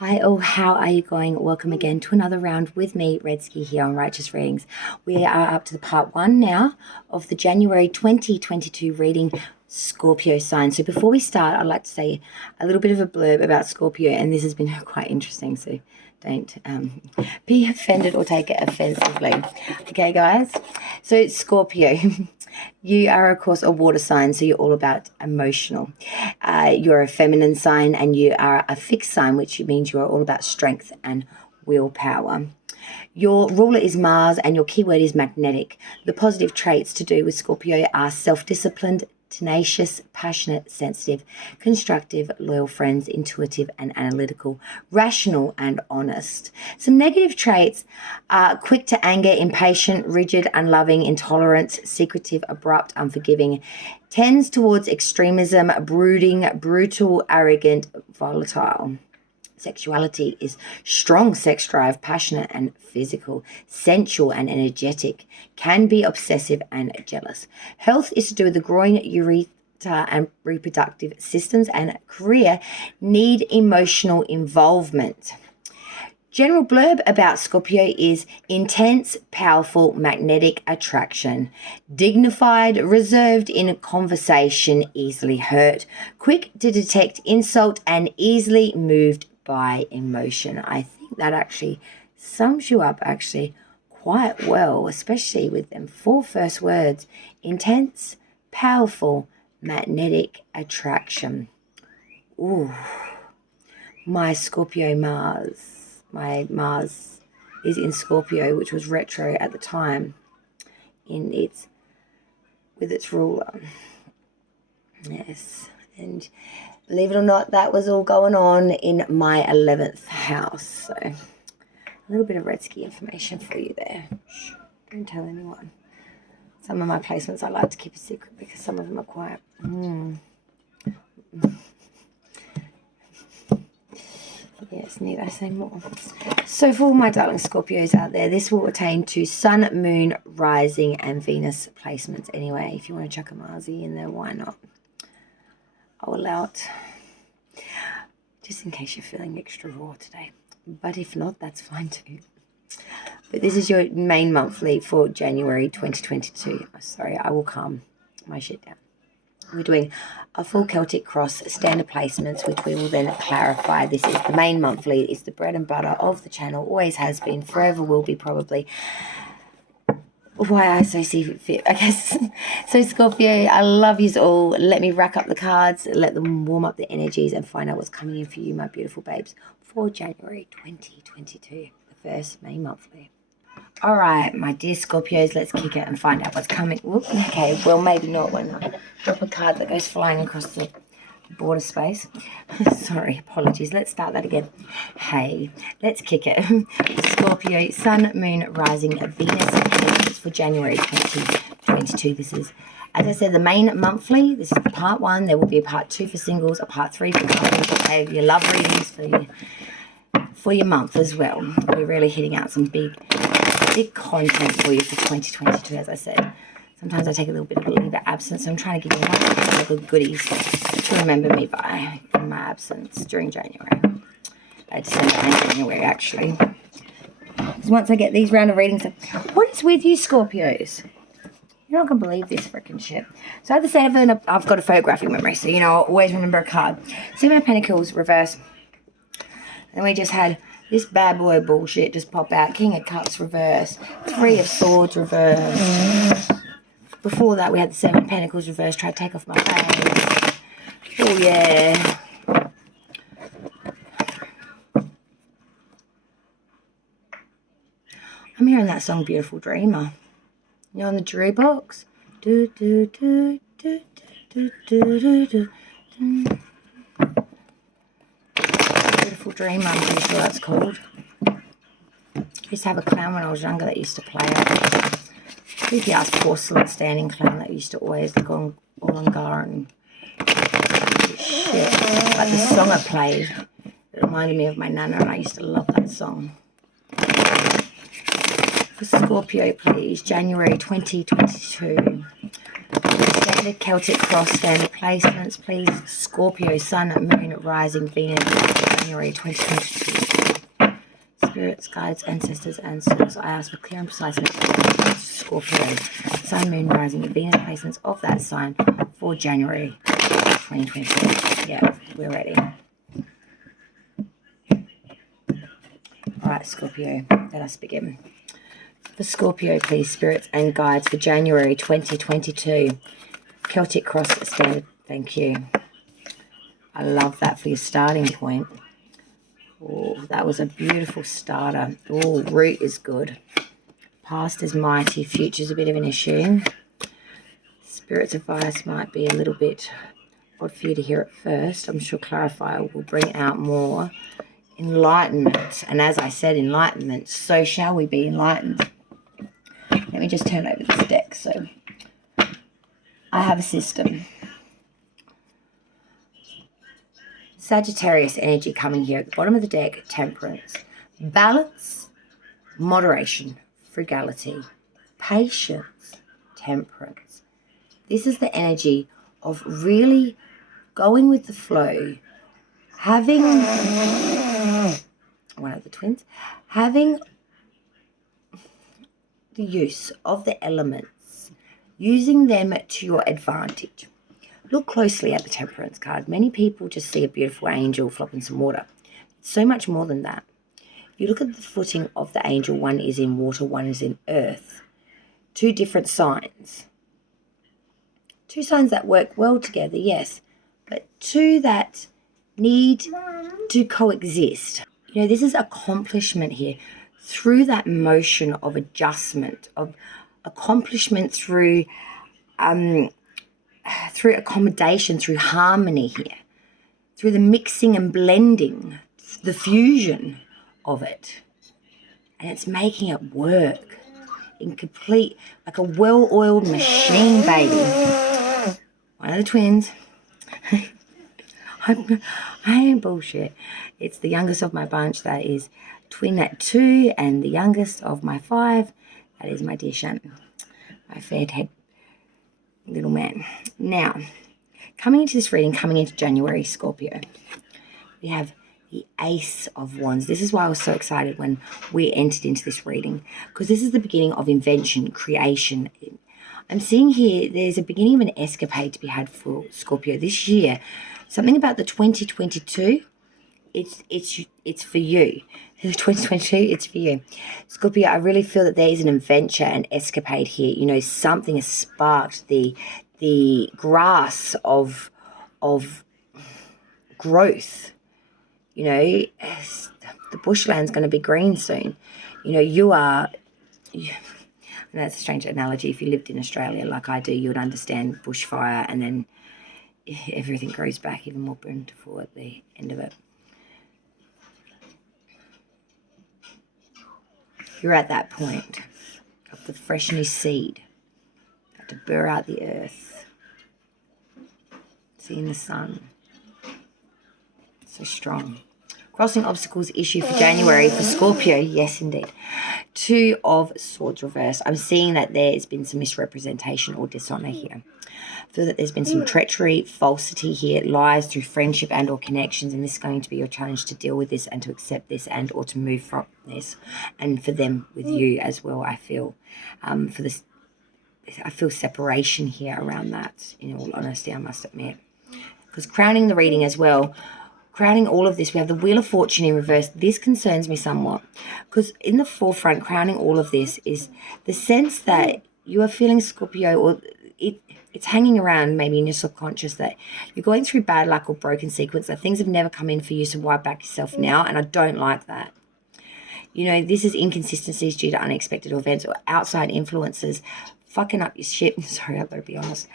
Hi, oh, how are you going? Welcome again to another round with me, Redsky, here on Righteous Readings. We are up to the part one now of the January 2022 reading, Scorpio sign. So before we start, I'd like to say a little bit of a blurb about Scorpio, and this has been quite interesting, so don't be offended or take it offensively. Okay, guys? So Scorpio, you are, of course, a water sign, so you're all about emotional. You're a feminine sign, and you are a fixed sign, which means you are all about strength and willpower. Your ruler is Mars, and your keyword is magnetic. The positive traits to do with Scorpio are self-disciplined, tenacious, passionate, sensitive, constructive, loyal friends, intuitive and analytical, rational and honest. Some negative traits are quick to anger, impatient, rigid, unloving, intolerant, secretive, abrupt, unforgiving, tends towards extremism, brooding, brutal, arrogant, volatile. Sexuality is strong sex drive, passionate and physical, sensual and energetic, can be obsessive and jealous. Health is to do with the groin, urethra and reproductive systems, and career need emotional involvement. General blurb about Scorpio is intense, powerful, magnetic attraction, dignified, reserved in conversation, easily hurt, quick to detect insult, and easily moved by emotion. I think that actually sums you up quite well, especially with them four first words: intense, powerful, magnetic attraction. Ooh, my Scorpio Mars. My Mars is in Scorpio, which was retro at the time with its ruler. Yes, and believe it or not, that was all going on in my 11th house. So a little bit of Redsky information for you there. Shh, don't tell anyone. Some of my placements I like to keep a secret because some of them are quiet. Yes, need I say more? So for all my darling Scorpios out there, this will attain to Sun, Moon, Rising, and Venus placements anyway. If you want to chuck a Marsi in there, why not? I'll allow it. Just in case you're feeling extra raw today. But if not, that's fine too. But this is your main monthly for January 2022. Sorry, I will calm my shit down. We're doing a full Celtic cross standard placements, which we will then clarify. This is the main monthly. It's the bread and butter of the channel. Always has been. Forever will be, probably. Why I so see fit, I guess. So Scorpio, I love you all. Let me rack up the cards, let them warm up the energies, and find out what's coming in for you, my beautiful babes, for January 2022, the first May monthly. All right, my dear Scorpios, let's kick it and find out what's coming. Whoop, okay, well, maybe not when I drop a card that goes flying across the border space. Sorry, apologies. Let's start that again. Hey, let's kick it. Scorpio, Sun, Moon, Rising, Venus for January 2022. This is, as I said, the main monthly. This is the part one. There will be a part two for singles, a part three for couples. Okay, your love readings for your month as well. We're really hitting out some big content for you for 2022, as I said. Sometimes I take a little bit of a leave of absence, so I'm trying to give you a nice good goodies to remember me by in my absence during January. December and January, actually. Because once I get these round of readings, what is with you, Scorpios? You're not going to believe this freaking shit. So at the center, I've got a photographic memory, so, you know, I'll always remember a card. Seven of Pentacles, reverse. And we just had this bad boy bullshit just pop out. King of Cups, reverse. Three of Swords, reverse. Before that, we had the Seven of Pentacles, reverse. Try to take off my face. Oh, yeah. I'm hearing that song, Beautiful Dreamer. You know, on the jewelry box. Do, do, do, do, do, do, do, do, do. Beautiful Dreamer, I'm pretty sure that's called. I used to have a clown when I was younger that used to play it. Creepy ass porcelain standing clown that used to always look all on guard and shit. Like the song it played, it reminded me of my nana, and I used to love that song. For Scorpio, please, January 2022. Standard Celtic cross, standard placements, please. Scorpio, Sun, Moon, Rising, Venus, January 2022. Spirits, guides, ancestors, and souls. I ask for clear and precise messages. Scorpio, Sun, Moon, Rising, Venus placements of that sign for January 2022. Yeah, we're ready. All right, Scorpio, let us begin. For Scorpio, please, spirits and guides for January 2022. Celtic cross standard. Thank you. I love that for your starting point. Oh, that was a beautiful starter. Oh, root is good. Past is mighty. Future's a bit of an issue. Spirit's advice might be a little bit odd for you to hear at first. I'm sure Clarifier will bring out more. Enlightenment. And as I said, enlightenment. So shall we be enlightened. Let me just turn over this deck. So I have a system. Sagittarius energy coming here at the bottom of the deck. Temperance. Balance. Moderation. Frugality. Patience. Temperance. This is the energy of really going with the flow. Having one of the twins. Having the use of the elements, using them to your advantage. Look closely at the Temperance card. Many people just see a beautiful angel flopping some water. It's so much more than that. You look at the footing of the angel. One is in water, one is in earth. Two different signs. Two signs that work well together, yes, but two that need to coexist. You know, this is accomplishment here. Through that motion of adjustment, of accomplishment through accommodation, through harmony here, through the mixing and blending, the fusion of it. And it's making it work in complete, like a well-oiled machine, baby. One of the twins. I ain't bullshit. It's the youngest of my bunch that is twin at 2, and the youngest of my 5, that is my dear Shannon, my fair head little man. Now, coming into this reading, coming into January, Scorpio, we have the Ace of Wands. This is why I was so excited when we entered into this reading, because this is the beginning of invention, creation. I'm seeing here there's a beginning of an escapade to be had for Scorpio this year. Something about the 2022. It's for you. 2022, it's for you. Scorpio, I really feel that there is an adventure and escapade here. You know, something has sparked the grass of growth. You know, the bushland's going to be green soon. You know, and that's a strange analogy. If you lived in Australia like I do, you would understand bushfire, and then everything grows back even more bountiful at the end of it. You're at that point of the fresh new seed. You have to burr out the earth. Seeing the sun. So strong. Crossing obstacles issue for January for Scorpio. Yes, indeed. 2 of Swords reverse. I'm seeing that there's been some misrepresentation or dishonor here. I feel that there's been some treachery, falsity here, lies through friendship and or connections, and this is going to be your challenge to deal with this and to accept this and or to move from this, and for them with you as well. I feel for this, I feel separation here around that, in all honesty, I must admit. Because crowning the reading as well, crowning all of this, we have the Wheel of Fortune in reverse. This concerns me somewhat, because in the forefront, crowning all of this is the sense that you are feeling, Scorpio, or it's hanging around maybe in your subconscious, that you're going through bad luck or broken sequence, that things have never come in for you, so why back yourself now? And I don't like that. You know, this is inconsistencies due to unexpected events or outside influences fucking up your shit. Sorry, I've got to be honest.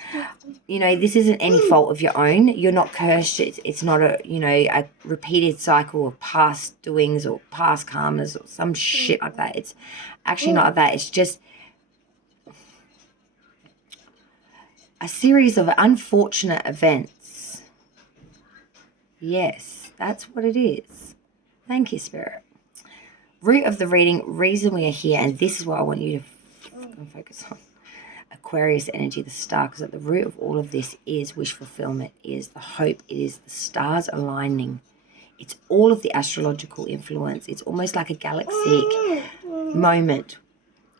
You know, this isn't any fault of your own. You're not cursed. It's not a repeated cycle of past doings or past karmas or some shit like that. It's actually not like that. It's just a series of unfortunate events. Yes, that's what it is. Thank you, Spirit. Root of the reading, reason we are here, and this is what I want you to focus on. A Aquarius energy, the star, because at the root of all of this is wish fulfillment, is the hope, it is the stars aligning. It's all of the astrological influence. It's almost like a galactic moment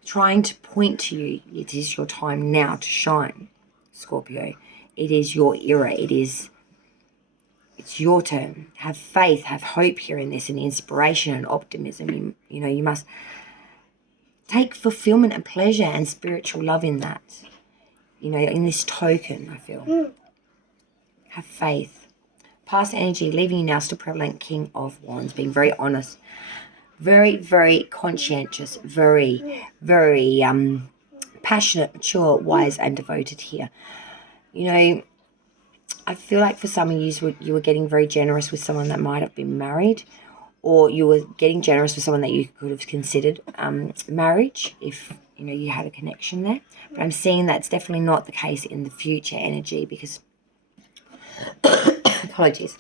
trying to point to you. It is your time now to shine, Scorpio. It is your era. It's your turn. Have faith, have hope here in this, and inspiration and optimism. You must take fulfillment and pleasure and spiritual love in that. In this token, I feel. Have faith. Past energy, leaving you now, still prevalent, King of Wands, being very honest, very, very conscientious, very, very passionate, mature, wise, and devoted here. I feel like for some of you were getting very generous with someone that might have been married, or you were getting generous with someone that you could have considered marriage if you had a connection there. But I'm seeing that's definitely not the case in the future energy, because apologies,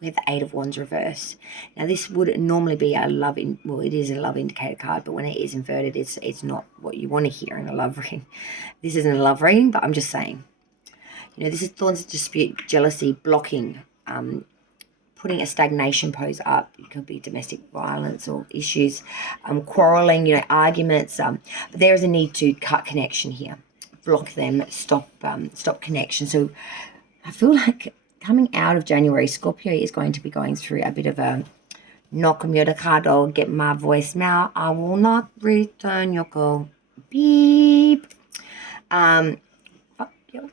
we have the Eight of Wands reverse. Now this would normally be a love it is a love indicator card, but when it is inverted, it's not what you want to hear in a love reading. This isn't a love reading, but I'm just saying, this is thorns, dispute, jealousy, blocking, putting a stagnation pose up. It could be domestic violence or issues, quarreling, arguments. But there is a need to cut connection here, block them, stop connection. So I feel like coming out of January, Scorpio is going to be going through a bit of a knock on your card or get my voicemail. I will not return your call. Beep. Fuck you.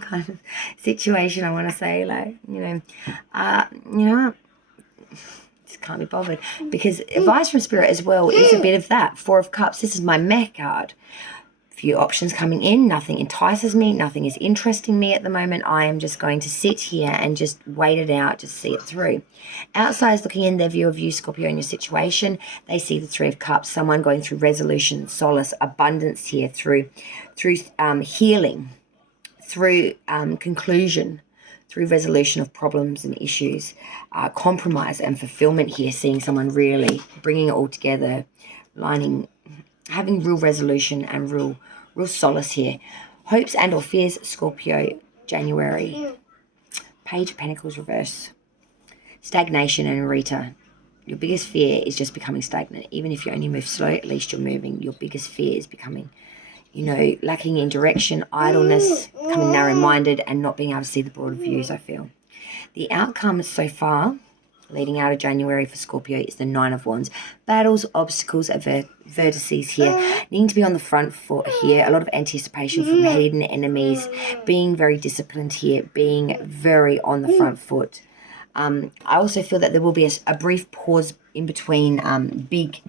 Kind of situation, I want to say, just can't be bothered, because advice from Spirit as well is a bit of that. Four of Cups, this is my meh card. Few options coming in, nothing entices me, nothing is interesting me at the moment. I am just going to sit here and just wait it out, just see it through. Outsiders looking in, their view of you, Scorpio, in your situation, they see the Three of Cups, someone going through resolution, solace, abundance here, through healing, through conclusion, through resolution of problems and issues, compromise and fulfillment here, seeing someone really bringing it all together, having real resolution and real solace here. Hopes and or fears, Scorpio, January. Page of Pentacles reverse. Stagnation and Rita. Your biggest fear is just becoming stagnant. Even if you only move slow, at least you're moving. Your biggest fear is becoming, lacking in direction, idleness, becoming narrow-minded, and not being able to see the broader views, I feel. The outcome so far, leading out of January for Scorpio, is the Nine of Wands. Battles, obstacles, vertices here. Needing to be on the front foot here. A lot of anticipation from hidden enemies. Being very disciplined here. Being very on the front foot. I also feel that there will be a brief pause in between big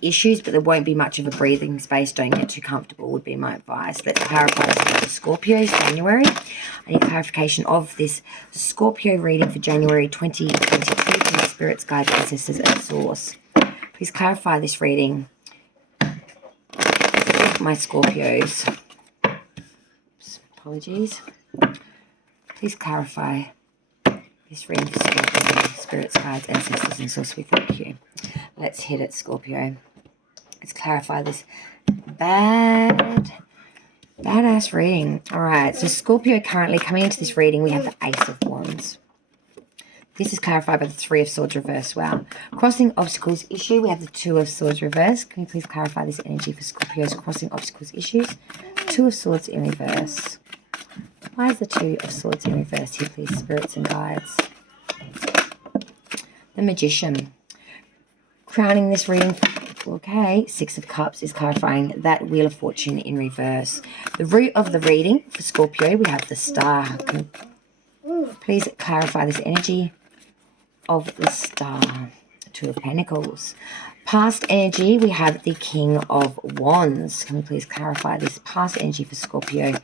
issues, but there won't be much of a breathing space. Don't get too comfortable would be my advice. Let's clarify this for Scorpio's January. I need clarification of this Scorpio reading for January 2022 from the Spirits, Guides, Ancestors, and Source. Please clarify this reading. My Scorpios. Oops, apologies. Please clarify this reading for Scorpio, Spirits, Guides, Ancestors, and Source. We thank you. Let's hit it, Scorpio. Let's clarify this badass reading. All right, so Scorpio, currently coming into this reading, we have the Ace of Wands. This is clarified by the Three of Swords reverse. Wow. Crossing obstacles issue, we have the Two of Swords reverse. Can you please clarify this energy for Scorpio's crossing obstacles issues? Two of Swords in reverse. Why is the Two of Swords in reverse here, please, Spirits and Guides? The Magician. Crowning this reading, okay, Six of Cups is clarifying that Wheel of Fortune in reverse. The root of the reading for Scorpio, we have the Star. Please clarify this energy of the Star. Two of Pentacles. Past energy, we have the King of Wands. Can we please clarify this past energy for Scorpio?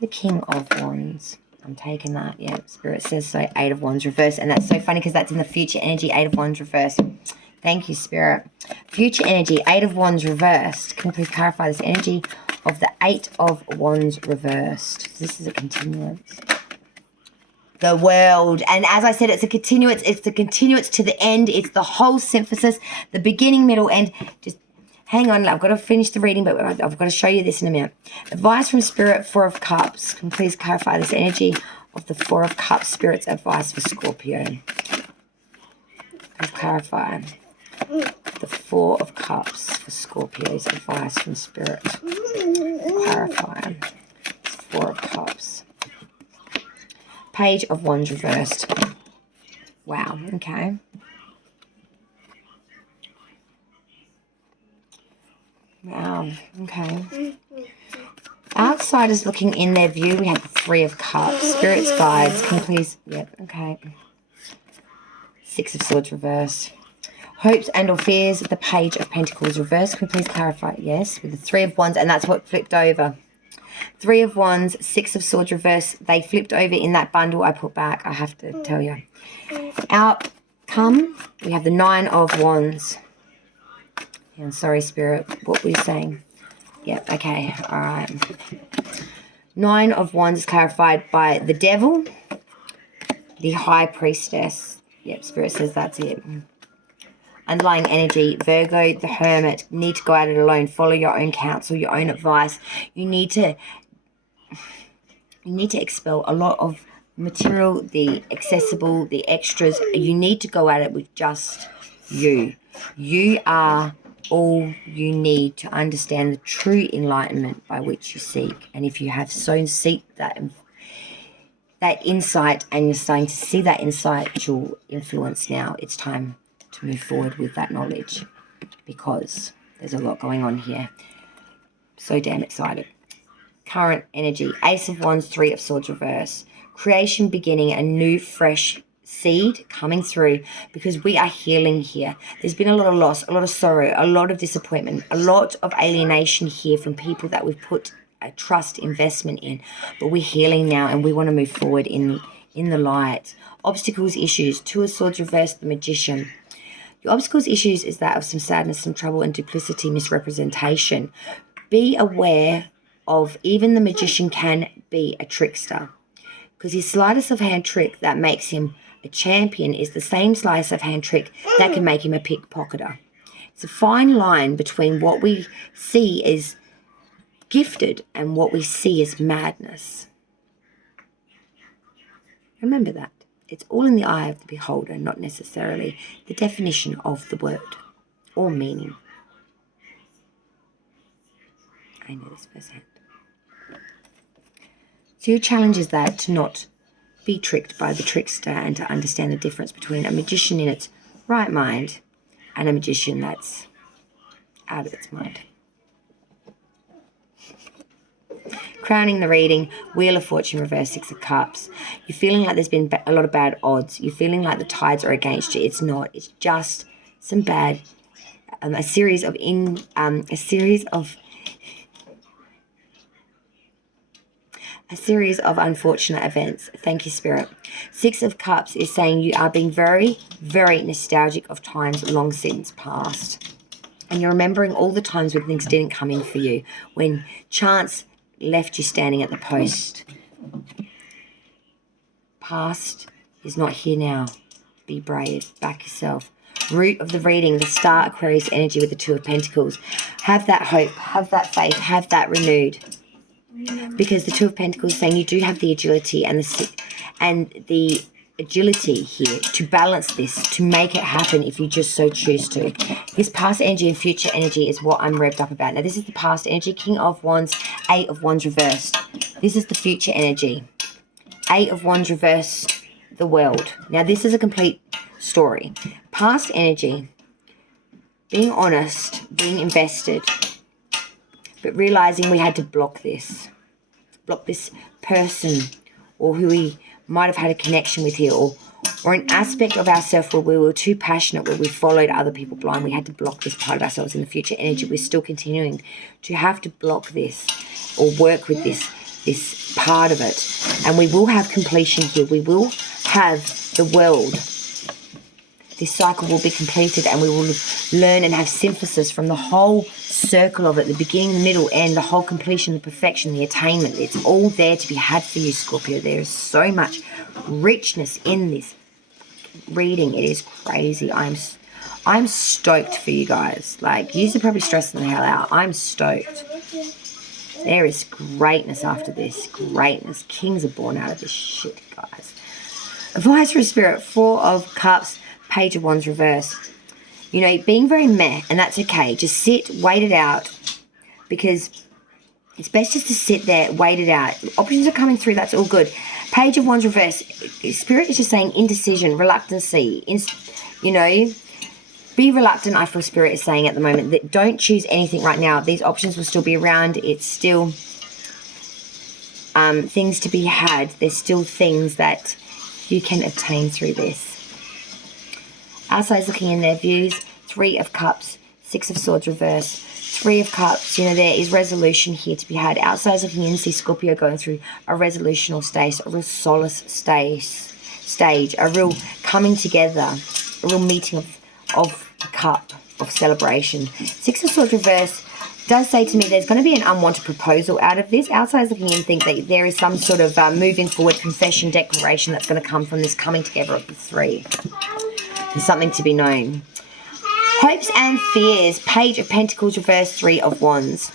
The King of Wands. I'm taking that. Yeah, Spirit says so. Eight of Wands reverse. And that's so funny because that's in the future energy. Eight of Wands reverse. Thank you, Spirit. Future energy, Eight of Wands reversed. Can you please clarify this energy of the Eight of Wands reversed? This is a continuance. The World. And as I said, it's a continuance. It's the continuance to the end. It's the whole synthesis, the beginning, middle, end. Just Hang on, I've got to finish the reading, but I've got to show you this in a minute. Advice from Spirit, Four of Cups. Can you please clarify this energy of the Four of Cups, Spirit's advice for Scorpio? Please clarify. The Four of Cups for Scorpio's advice from Spirit. Clarify. Four of Cups. Page of Wands reversed. Wow, okay. Wow, okay. Outsiders looking in their view, we have the Three of Cups. Spirit's guides, can you please... Yep, okay. Six of Swords reverse. Hopes and or fears, the Page of Pentacles reverse. Can we please clarify? Yes, with the Three of Wands, and that's what flipped over. Three of Wands, Six of Swords reverse. They flipped over in that bundle I put back, I have to tell you. Outcome, we have the Nine of Wands. I'm sorry, Spirit. What were you saying? Yep, okay. All right. Nine of Wands is clarified by the Devil, the High Priestess. Yep, Spirit says that's it. Underlying energy, Virgo, the Hermit. Need to go at it alone. Follow your own counsel, your own advice. You need to expel a lot of material, the accessible, the extras. You need to go at it with just you. You are all you need to understand the true enlightenment by which you seek. And if you have so seek that insight, and you're starting to see that insight, your influence now, it's time to move forward with that knowledge, because there's a lot going on here. So damn excited. Current energy, Ace of Wands, Three of Swords reverse. Creation beginning, a new fresh seed coming through, because we are healing here. There's been a lot of loss, a lot of sorrow, a lot of disappointment, a lot of alienation here from people that we've put a trust investment in, but we're healing now and we want to move forward in the light. Obstacles, issues, Two of Swords reverse, the Magician. Your obstacles, issues is that of some sadness, some trouble and duplicity, misrepresentation. Be aware of, even the Magician can be a trickster, because his sleight of hand trick that makes him a champion is the same sleight of hand trick that can make him a pickpocketer. It's a fine line between what we see as gifted and what we see as madness. Remember that. It's all in the eye of the beholder, not necessarily the definition of the word or meaning. I know this firsthand. So your challenge is that, to not be tricked by the trickster, and to understand the difference between a magician in its right mind and a magician that's out of its mind. Crowning the reading, Wheel of Fortune reverse, Six of Cups. You're feeling like there's been a lot of bad odds. You're feeling like the tides are against you. It's not. It's just some bad, a series of unfortunate events. Thank you, Spirit. Six of Cups is saying you are being very, very nostalgic of times long since past. And you're remembering all the times when things didn't come in for you, when chance left you standing at the post. Past is not here now. Be brave. Back yourself. Root of the reading, the Star Aquarius energy with the Two of Pentacles. Have that hope. Have that faith. Have that renewed. Because the Two of Pentacles is saying you do have the agility and the agility here to balance this, to make it happen if you just so choose to. This past energy and future energy is what I'm revved up about. Now, this is the past energy, King of Wands, Eight of Wands reversed. This is the future energy. Eight of Wands reversed, the World. Now, this is a complete story. Past energy, being honest, being invested, but realizing we had to block this person, or who we might have had a connection with here, or an aspect of ourselves where we were too passionate, where we followed other people blind. We had to block this part of ourselves. In the future energy, we're still continuing to have to block this or work with this part of it. And we will have completion here. We will have the world. This cycle will be completed, and we will learn and have synthesis from the whole circle of it, the beginning, the middle, end, the whole completion, the perfection, the attainment. It's all there to be had for you, Scorpio. There is so much richness in this reading. It is crazy. I'm stoked for you guys. Like, you are probably stressing the hell out. I'm stoked. There is greatness after this. Greatness. Kings are born out of this shit, guys. Advisory Spirit, 4 of Cups, Page of Wands reverse. You know, being very meh, and that's okay. Just sit, wait it out, because it's best just to sit there, wait it out. Options are coming through, that's all good. Page of Wands reverse. Spirit is just saying indecision, reluctancy. You know, be reluctant, I feel Spirit is saying at the moment. That don't choose anything right now. These options will still be around. It's still things to be had. There's still things that you can obtain through this. Outside's looking in their views. 3 of Cups, 6 of Swords reverse. 3 of Cups, you know, there is resolution here to be had. Outside's looking in, see Scorpio going through a resolutional stage, a real solace stage, a real coming together, a real meeting of the cup, of celebration. 6 of Swords reverse does say to me there's going to be an unwanted proposal out of this. Outside's looking in and think that there is some sort of moving forward confession, declaration that's going to come from this coming together of the 3. There's something to be known. Hopes and fears. Page of Pentacles reverse, 3 of Wands.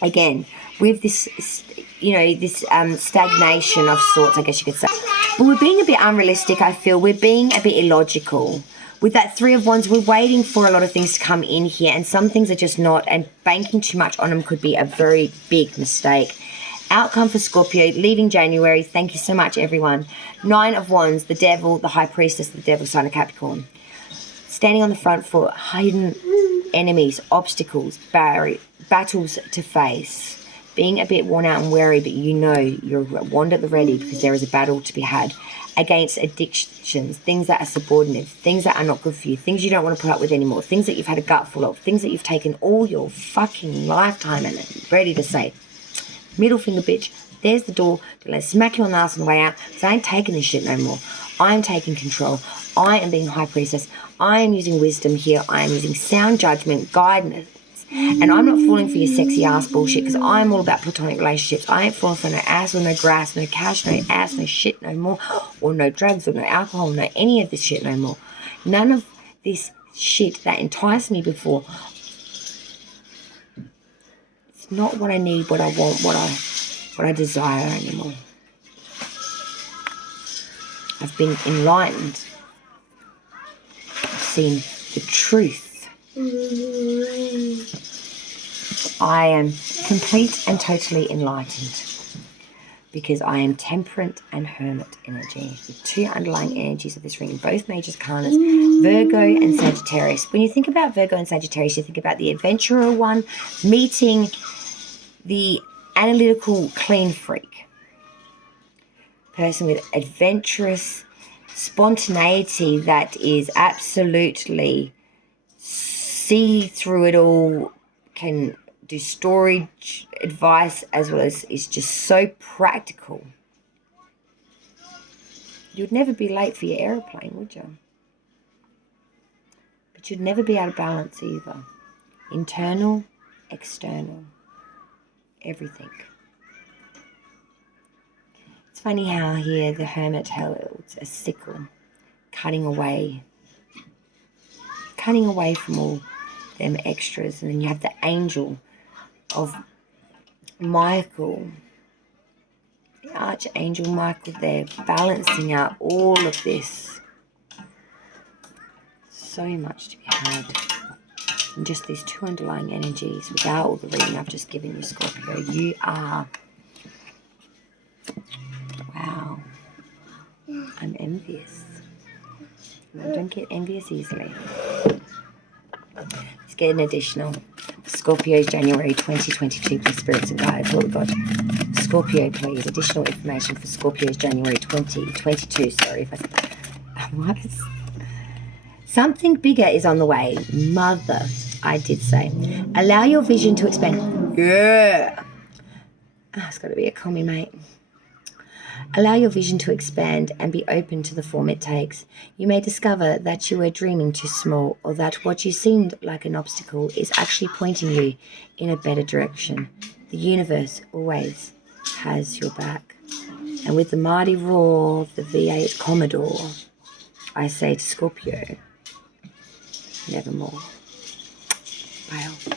Again, with this, you know, this stagnation of sorts, I guess you could say. But we're being a bit unrealistic, I feel. We're being a bit illogical. With that 3 of Wands, we're waiting for a lot of things to come in here, and some things are just not, and banking too much on them could be a very big mistake. Outcome for Scorpio, leaving January. Thank you so much, everyone. 9 of Wands, the Devil, the High Priestess, the Devil, sign of Capricorn. Standing on the front foot, hidden enemies, obstacles, battles to face. Being a bit worn out and weary, but you know you're wand at the ready because there is a battle to be had against addictions, things that are subordinate, things that are not good for you, things you don't want to put up with anymore, things that you've had a gut full of, things that you've taken all your fucking lifetime and are ready to say, middle finger, bitch, there's the door. Let's smack you on the ass on the way out because I ain't taking this shit no more. I'm taking control. I am being High Priestess. I am using wisdom here. I am using sound judgment, guidance. And I'm not falling for your sexy ass bullshit because I'm all about platonic relationships. I ain't falling for no ass or no grass, no cash, no ass, no shit no more. Or no drugs or no alcohol, no any of this shit no more. None of this shit that enticed me before. It's not what I need, what I want, what I desire anymore. I've been enlightened. I've seen the truth. I am complete and totally enlightened because I am temperate and hermit energy. The 2 underlying energies of this ring, both major kanas, Virgo and Sagittarius. When you think about Virgo and Sagittarius, you think about the adventurer one meeting the analytical clean freak. Person with adventurous spontaneity that is absolutely see through it all, can do storage advice as well as is just so practical. You'd never be late for your aeroplane, would you? But you'd never be out of balance either. Internal, external, everything. It's funny how here the hermit holds a sickle, cutting away from all them extras, and then you have the angel of Michael, the Archangel Michael there, balancing out all of this. So much to be had. And just these 2 underlying energies, without all the reading I've just given you, Scorpio, you are, wow, I'm envious. I don't get envious easily. Let's get an additional. Scorpio, January 2022, for spirits and guides. What we got? Scorpio, please. Additional information for Scorpio's January 2022. Sorry if what? Something bigger is on the way. Mother, I did say. Allow your vision to expand. Yeah. It's got to be a commie, mate. Allow your vision to expand and be open to the form it takes. You may discover that you were dreaming too small, or that what you seemed like an obstacle is actually pointing you in a better direction. The universe always has your back. And with the mighty roar of the V8 Commodore, I say to Scorpio, nevermore. Bye all.